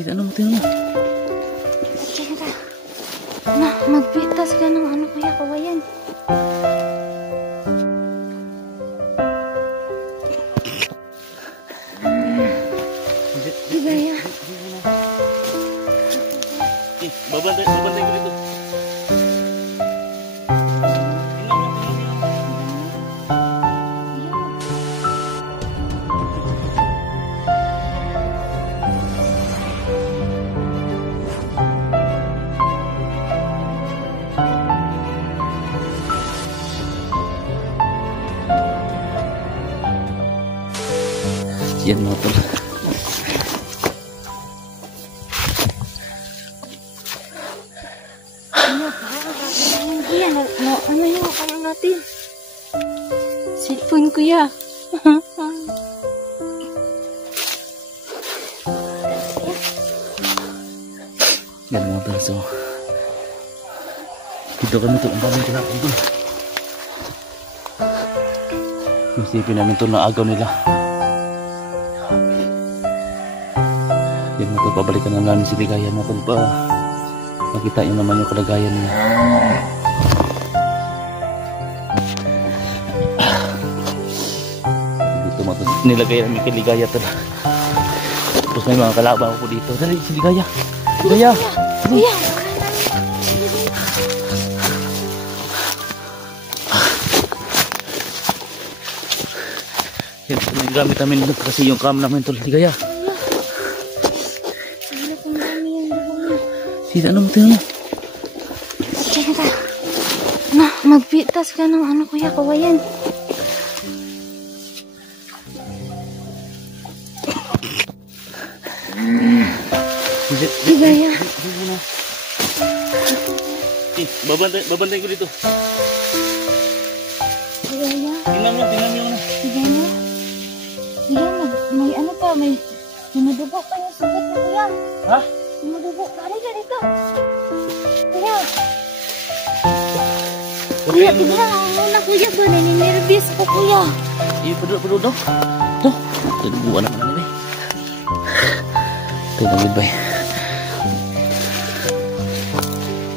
Tidak mo, tingnan mo. Teka. Magpitas ka ng ano kuya, kawayan. Ligaya. Babantay ko dito. Yan mga tol. Ano yung kaya natin? Cellphone kuya. Yan mga tol. So, dito kami tol. Ang daming kalapon tol. Isipin namin tol na agaw nila. Yan mga tol. Pabalikan na namin si Ligaya mga tol pa. Makita nyo naman yung kalagayan niya. Dito mga tol. Nilagay namin kay Ligaya tol. Tapos may mga kalaban ako dito. Dali si Ligaya. Ligaya! Kuya! Yan tol. Yung gamit namin dito kasi yung cam namin tol. Ligaya! Tidak ano mo, tingnan mo. Teka. Magpitas ka ng ano kuya, kawayan. Ligaya. Babantay ko dito. Ligaya. Tingnan mo ano. Ligaya. Ligaya, may ano pa, may dumadugo pa yung sugat mo kuya. Ha? Dumadugo pa. Halika dito. Kuya. Kuya, tingnan mo muna kuya ba? Naninervous ko kuya. Padul daw. Ito. Tinubuan naman namin eh. Ito namin ba eh.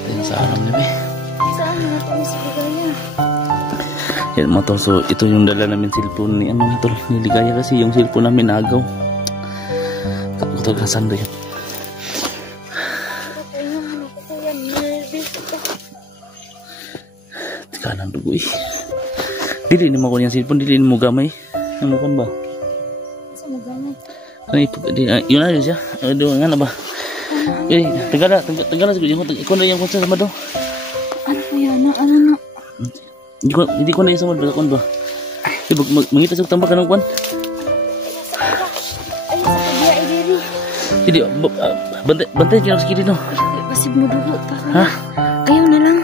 Ito sa alam namin. Saan mo ito si Ligaya? Yan mga tol. So ito yung dala namin cellphone ni ano tol. Ni Ligaya kasi yung cellphone namin nagaw. Takot talaga sando yan. Kanang dugo eh. Dili ni mo ko yung cellphone, dili ni mo gamay. Ano kan ba? Sa magamay. Yun na yun siya. Doon nga na ba? Eh, tagala siguro. Ikaw na yung konsa sama daw. Ano kuya? Ano? Hindi ko na yung sama daw. Kon ba? Mangita sa tambak ka ng kwan? Ay, sa kagaya ay diri. Hindi, bantay dyan sa kiri no. Pasib mo dugo pa. Ha? Ayaw na lang.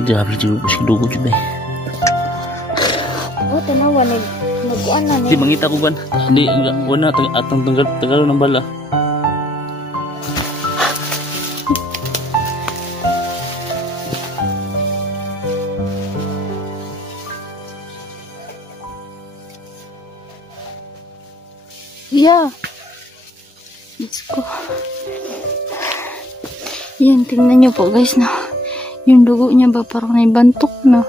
Hindi, habis dyan kasi dugo dyan ba eh. Oh, tanawa. Nagkuhan na. Hindi, mangita ko ban. Hindi, wala atang tagalo ng bala. Yeah. Diyos ko. Yan, tingnan nyo po guys na. Yung dugo niya ba parang naibantok na.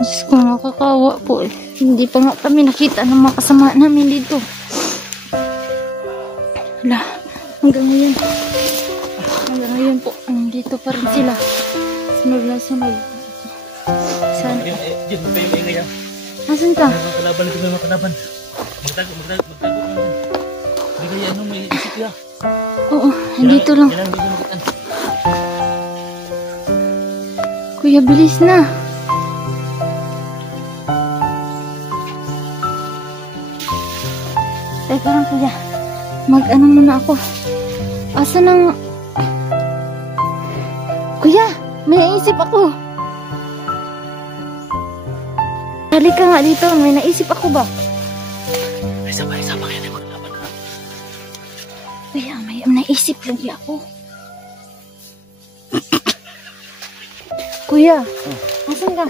Diyos ko, nakakawa po eh. Hindi pa nga kami nakita ng mga kasama namin dito. Hala, hanggang ngayon po, dito pa rin sila. Sunod na sunod. Saan? Diyan, may ingay yan. Asan ka? May makalaban ito, may makalaban. Magtago naman. Hindi kaya ano, may isip ya. Oo, dito lang. Yan ang hindi nakitaan. Kuya, bilis na. Teka lang kuya. Mag-ano muna ako. Asan ang... Kuya, may naisip ako. Halika nga dito, may naisip ako ba? Isa pa kaya na maglaban ha. Kuya, may naisip lagi ako. Kuya, asan ka?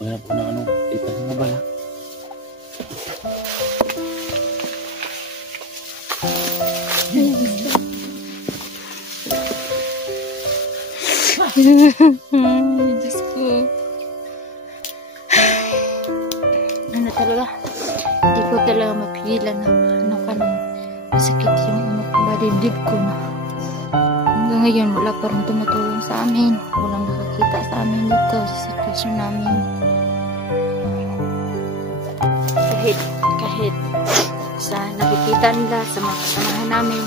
Wala po na ano, ipas na ba ha? Diyos ko. Ano talaga? Hindi ko talaga mapigilan na ano ka nang masakit yung ano ko ba, dibdib ko na. Hanggang ngayon, wala pa rin tumutulong sa amin. Walang nakakita sa amin dito sa sitwasyon namin. Kahit sa nakikita nila sa mga kasamahan namin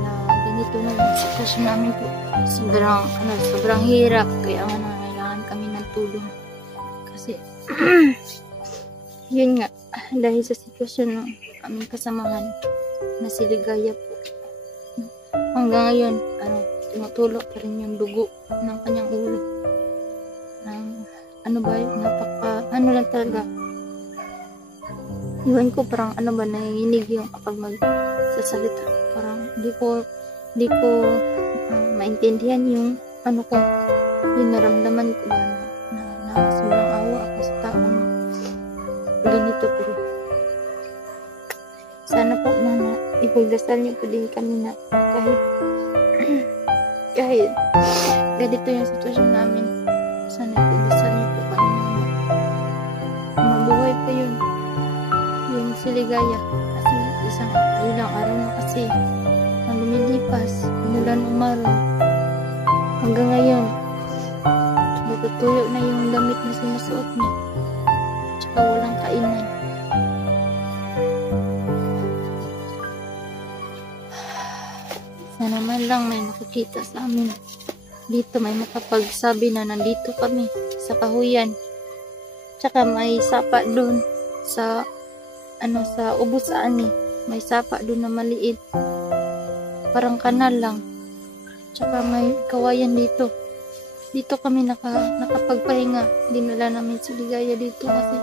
na ganito na yung sitwasyon namin po. Sobrang hirap. Kaya nga nangailangan kami ng tulong. Kasi, yun nga, dahil sa sitwasyon ng aming kasamahan na si Ligaya po. Hanggang ngayon, tumutulog pa rin yung dugo ng kanyang ulo. Ano ba, ano lang talaga. Iwan ko parang nanginginig yung kapag magsasalita. Parang hindi ko maintindihan yung yung naramdaman ko ba na sobrang awa ako sa tao na ganito po. Sana po na ipagdasal niyo po din kami na kahit ganito yung sitwasyon namin, sana ipagdasal niyo po kami na mabuhay pa yung si Ligaya. Kasi ilang araw na kasi ang lumilipas mula nung umaraw hanggang ngayon natutuyo na yung damit na sinusuot niya, tsaka walang kainan. Sana man lang may makikita sa amin dito, may makapagsabi na nandito kami sa kahuyan, tsaka may sapa doon sa ubos sa ani, may sapa doon na maliit, parang kanal lang, tsaka may kawayan dito kami nakapagpahinga. Dinala namin si Ligaya dito kasi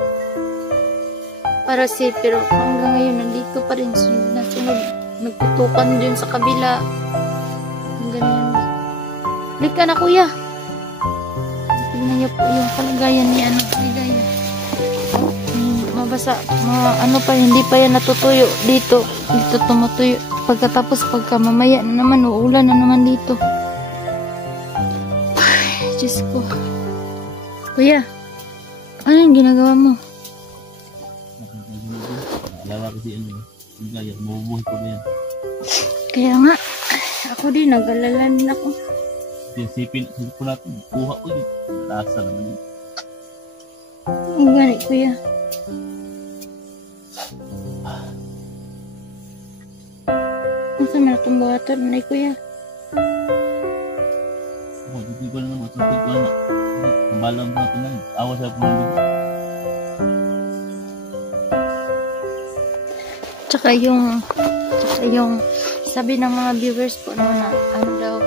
para safe, pero hanggang ngayon nandito pa rin nasunod, nagputukan din sa kabila. Ganyan. Lika na kuya, tingnan niyo po yung kalagayan ni Ligaya. Mabasa, pa, hindi pa yan natutuyo dito tumutuyo. Pagkatapos pagka mamaya na naman, uulan na naman dito. Ay, Diyos ko. Kuya, ano yung ginagawa mo? Lala kasi Ligaya, mabubuhay ko ba yan? Kaya nga, ako din, nag-alala din ako. Sipin po natin, kuha ko yun. Lasa naman yun. Ang ganit, kuya. Masa man itong buhaton, nanay kuya? Hindi ko na naman, sabi ko na. Kabalang na ito na yun. Awa sa po ng dugo. Tsaka yung sabi ng mga viewers po na daw,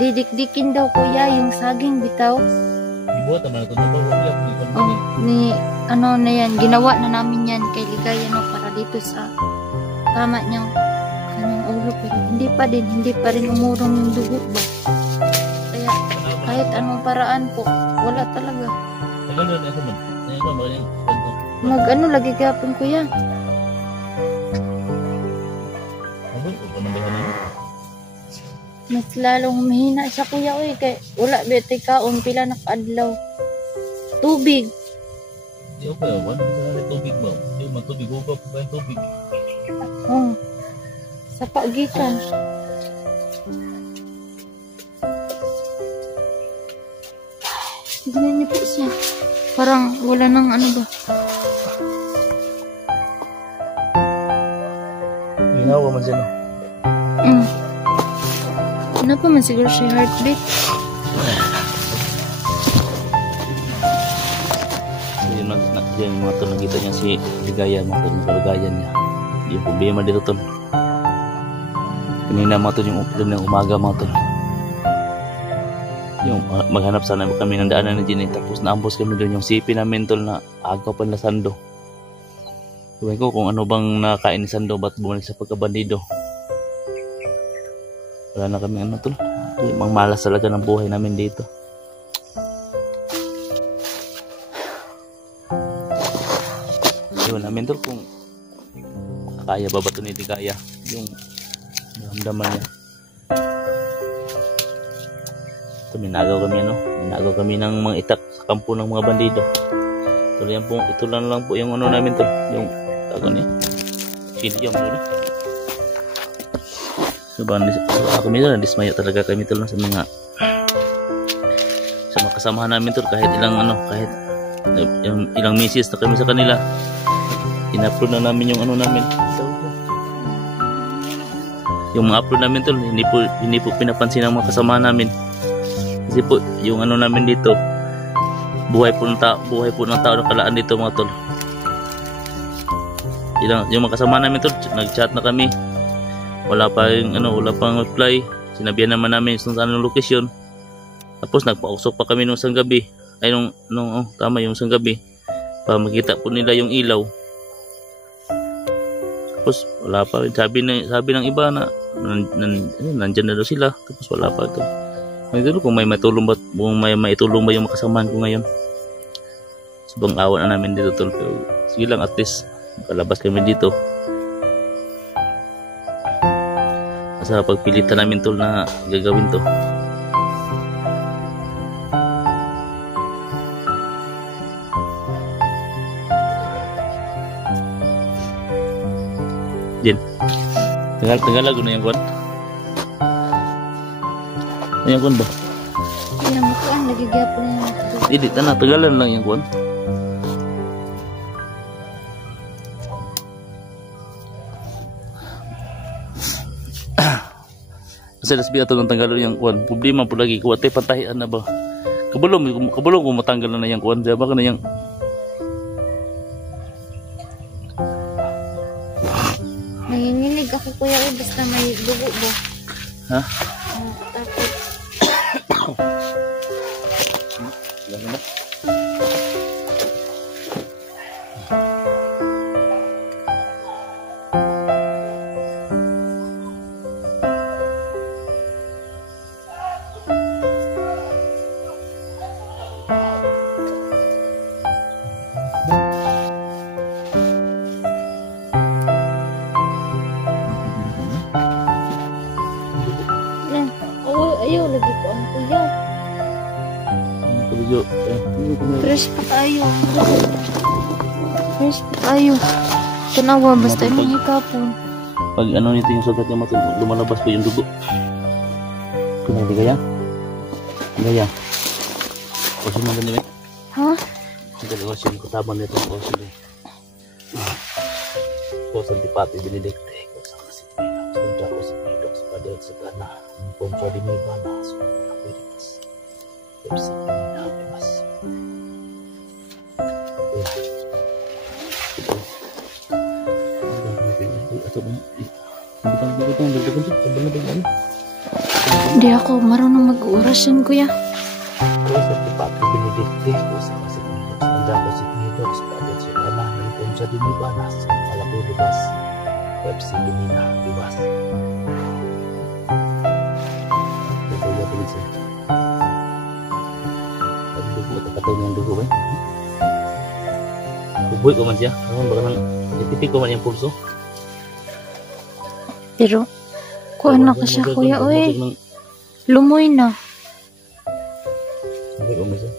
didikdikin daw kuya yung saging bitaw. Ibuhat naman ito na ba? Na yan, ginawa na namin yan kay Ligaya para dito sa tama niyang kanyang ulo, pero hindi pa rin umurong yung dugo ba. Kaya kahit anong paraan po, wala talaga. Lagi gapon kuya. Mas lalong mahina siya kuya, kay wala bete kaon pila nakaadlaw. Tubig. Di okay, tubig ba? Di matubig, huwag pa yung tubig. Sa pagitan. Tignan niyo po siya. Parang wala nang ba. Ginawa man siya, no? Ano pa man siguro siya heartbeat? Yung mga tol, nakita niya si Ligaya, mga tol, yung kalagayan niya. Yung problema dito, tol. Kanina, mga tol, yung umaga, mga tol. Yung maghanap sana kami ng daanan na dyan, tapos naambos kami doon yung sipi namin, tol, na agaw pa nila Sando. Iwan ko kung ano bang nakain ni Sando, ba't bumalik sa pagkabandido. Wala na kami, tol. Mang malas talaga ng buhay namin dito. Namin tol, kung kaya ba ba ito ni Digaya yung naramdaman niya. Ito minagaw kami minagaw kami ng mga itak sa kampo ng mga bandido. Ito lang po yung ano namin tol, yung tago niya chili yung ano. So ako minsan dismaya talaga kami tol sa mga kasamahan namin tol, kahit kahit yung ilang misis na kami sa kanila, in-upload na namin yung ano namin, yung mga upload namin tol, hindi po pinapansin ng mga kasamahan namin kasi po yung ano namin dito, buhay po ng tao na kalaan dito mga tol. Yung mga kasamahan namin tol, nag-chat na kami, wala pang reply, sinabihan naman namin kung saan ang location. Tapos nagpausok pa kami nung isang gabi. Ay tama yung isang gabi. Para makita po nila yung ilaw. Tapos wala pa. Sabi ng iba na nandyan na daw sila. Tapos wala pa ito. Magdalo kung may maitulong ba yung makasamahan ko ngayon. Sabang awan na namin dito tol. Pero sige lang, at least makalabas kami dito. Sa pagpilitan namin tol na gagawin to. Din. Tagal na yung kuwan. Yung kuwan ba? Yung kuwan, nagigapon na yung Hindi, tagalan lang yung kuwan. Kasi nasbi ato ng tanggalon yung kuwan. Problema po lagi, kuwate pantahian na ba? Kabulong kung matanggal na yung kuwan. Diba ka na yung nanginginig ako kuya basta may dugo ba? Ha? Tapos Lagi na. ayaw lagi ko ang kuya. Fresh pa kayo. Fresh pa kayo. Tanawa basta yung hikapon. Pag nito yung sugat niya lumalabas po yung dugo. Kung hindi kaya? Gaya. Kasi mo ganyan eh. Ha? Hindi ko siya katabang nito ang osin eh. Kung saan tipati binidikte. Kung saan kasi pinag. Kung saan pinag. Padel sa gana. Kung saan dinibana. So, napilis. Pepsi, pinapimas. Hindi ako marunong mag-orasyon kuya. Kung saan tipati binidikte. Kung saan kasi pinag. Kung saan pinag. Padel sa gana. Kung saan dinibana. So, napilis. Pepsi, binina, bibas. Patay ng dugo ba? Bubuhay ko man siya. Baka nang itipik ko man yung pulso. Pero kuha na ka siya kuya oy. Lumoy na. Sabi ko man siya.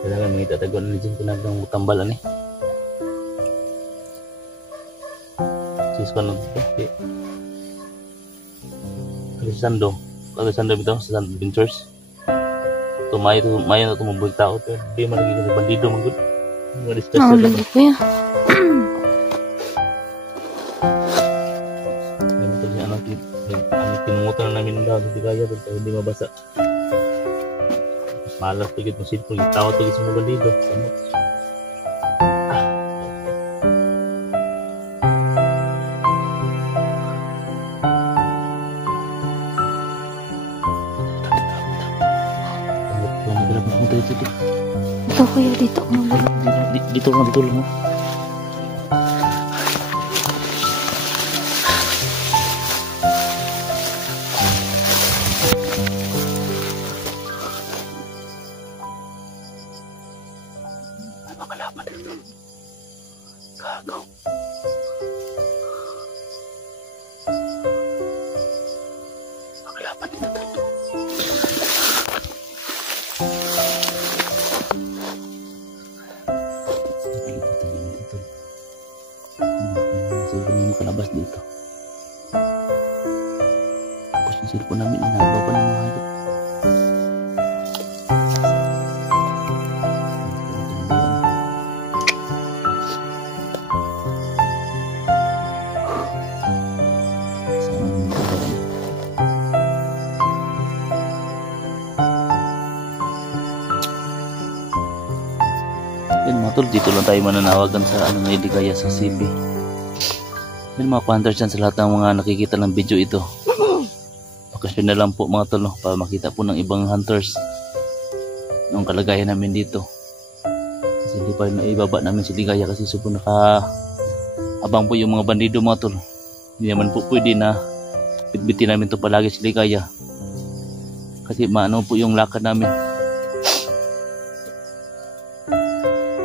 Kailangan may tatagon na dyan kung tambalan eh. Sis ko na ito. Alisando bitaw sa San Adventures. Tumayo na tumubog tao pero di man lagi kasi bandido man gud. Oo, lagi kuya. Pinungutan na namin ng daw di kaya pero hindi mabasa. Malas pagit mo silpon tao to sa mga bandido. Ito kuya dito ako dito lang. Ano kalaban dito? Kagaw. makalabas dito. Tapos yung cellphone namin, inagaw pa ng mga hayop. Yan mga tol, dito lang tayo mananawagan sa ano na Iligaya sa CB. Yan mga hunters yan sa lahat ng mga nakikita ng video ito. Bakasyon na lang po mga tol, no, para makita po ng ibang hunters ng kalagayan namin dito. Kasi hindi pa rin ibaba namin si Ligaya kasi sobrang naka-abang po yung mga bandido mga tol. Hindi naman po pwede na bitbitin namin to palagi si Ligaya. Kasi maano po yung lakad namin.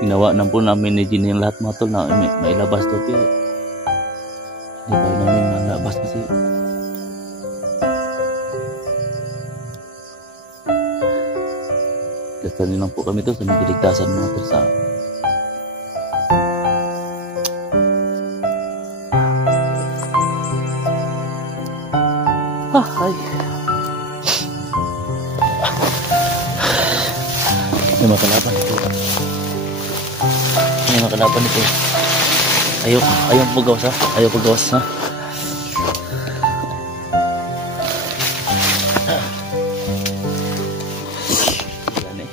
Ginawa na po namin ni Gina yung lahat mga tol na mailabas to, pero hindi pa namin malabas kasi kastanin lang po kami to sa nagiligtasan mga tol sa ay may makalaban ito. May makalaban ito. Ayaw pagawas ha. Ayaw pagawas ha. Yan eh.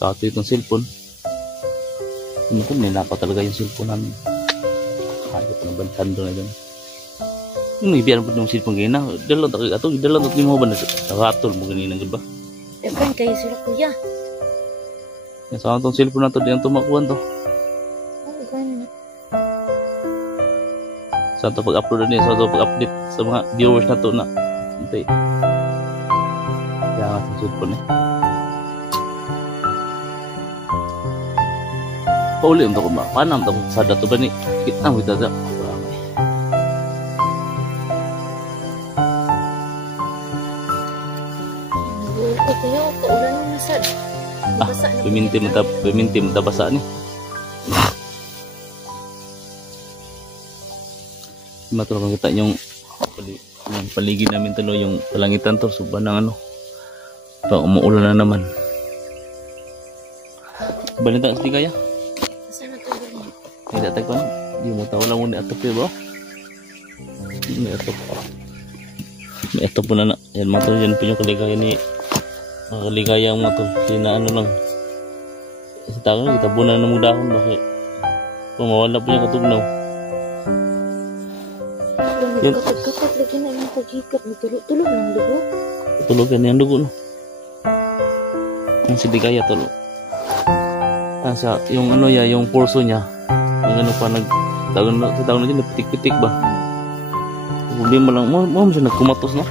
Kato itong cellphone. Ano kung nilapa talaga yung cellphone namin. Ayaw pa ng bantan doon na dyan. Yung ibiyan po yung cellphone ganyan na. Dalang takik mo ba na nakatol mo ganyan na ba? Ewan kayo sila kuya. Yan sa itong cellphone na to, diyan tumakuan to. Oh, gano'n. Sa ito pag-upload na niya, sa ito pag-update sa mga viewers na to na. Hintay. Kaya nga sa cellphone eh. Pauli ang ito ko ba? Paano ang ito ko sa dato ba ni? Kita mo ito ito. Kaya kaulan ng masad. Piminti mo tabasa ni. Matulog kita yung paligid namin tulo yung palangitan to suba ng ano. Pa umuulan na naman. Balita sa Ligaya. Sana to ba? Hindi tatay ko. Di mo taw lang muna atop ba? May atop. May atop po na. Yan mga to yan po yung Ligaya ni Ligaya mga tol, sina ano lang sa tao kita bunan na mong dahon bakit pumawala po yung katugnaw yun katag lagi na yung paghikat tulog ng dugo tulogan yung dugo no ang si Ligaya tol sa yung ano ya yung pulso niya yung ano pa tawag na dyan napitik-pitik ba problema lang mo siya nagkumatos no.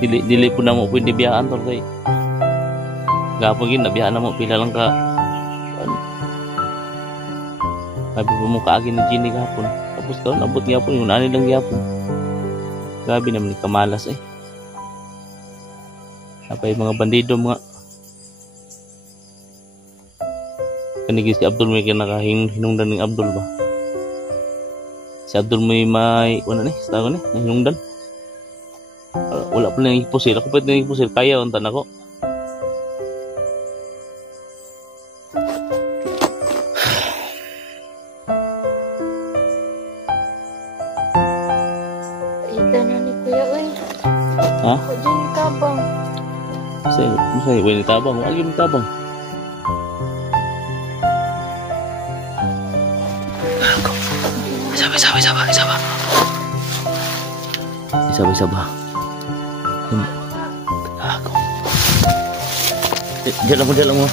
Dili po na mo pwede biyaan tol kay gapagin na biyaan na mo pila lang ka ano sabi po mo kaagin ni Gini gapon tapos daw nabot gapon yung nani lang gapon grabe naman ni kamalas eh napay mga bandido mga kanigi si Abdul may kinakahinungdan ng Abdul ba si Abdul may ano ni sa tao ni hinungdan. Wala pa nang ipusil. Ako pa nang ipusil. Kaya untan ako. Ita na ni kuya oy. Ha? Ako dyan yung tabang. Masaya. Wala ni tabang. Wala ni tabang. Isaba. Ako. Jalan mo.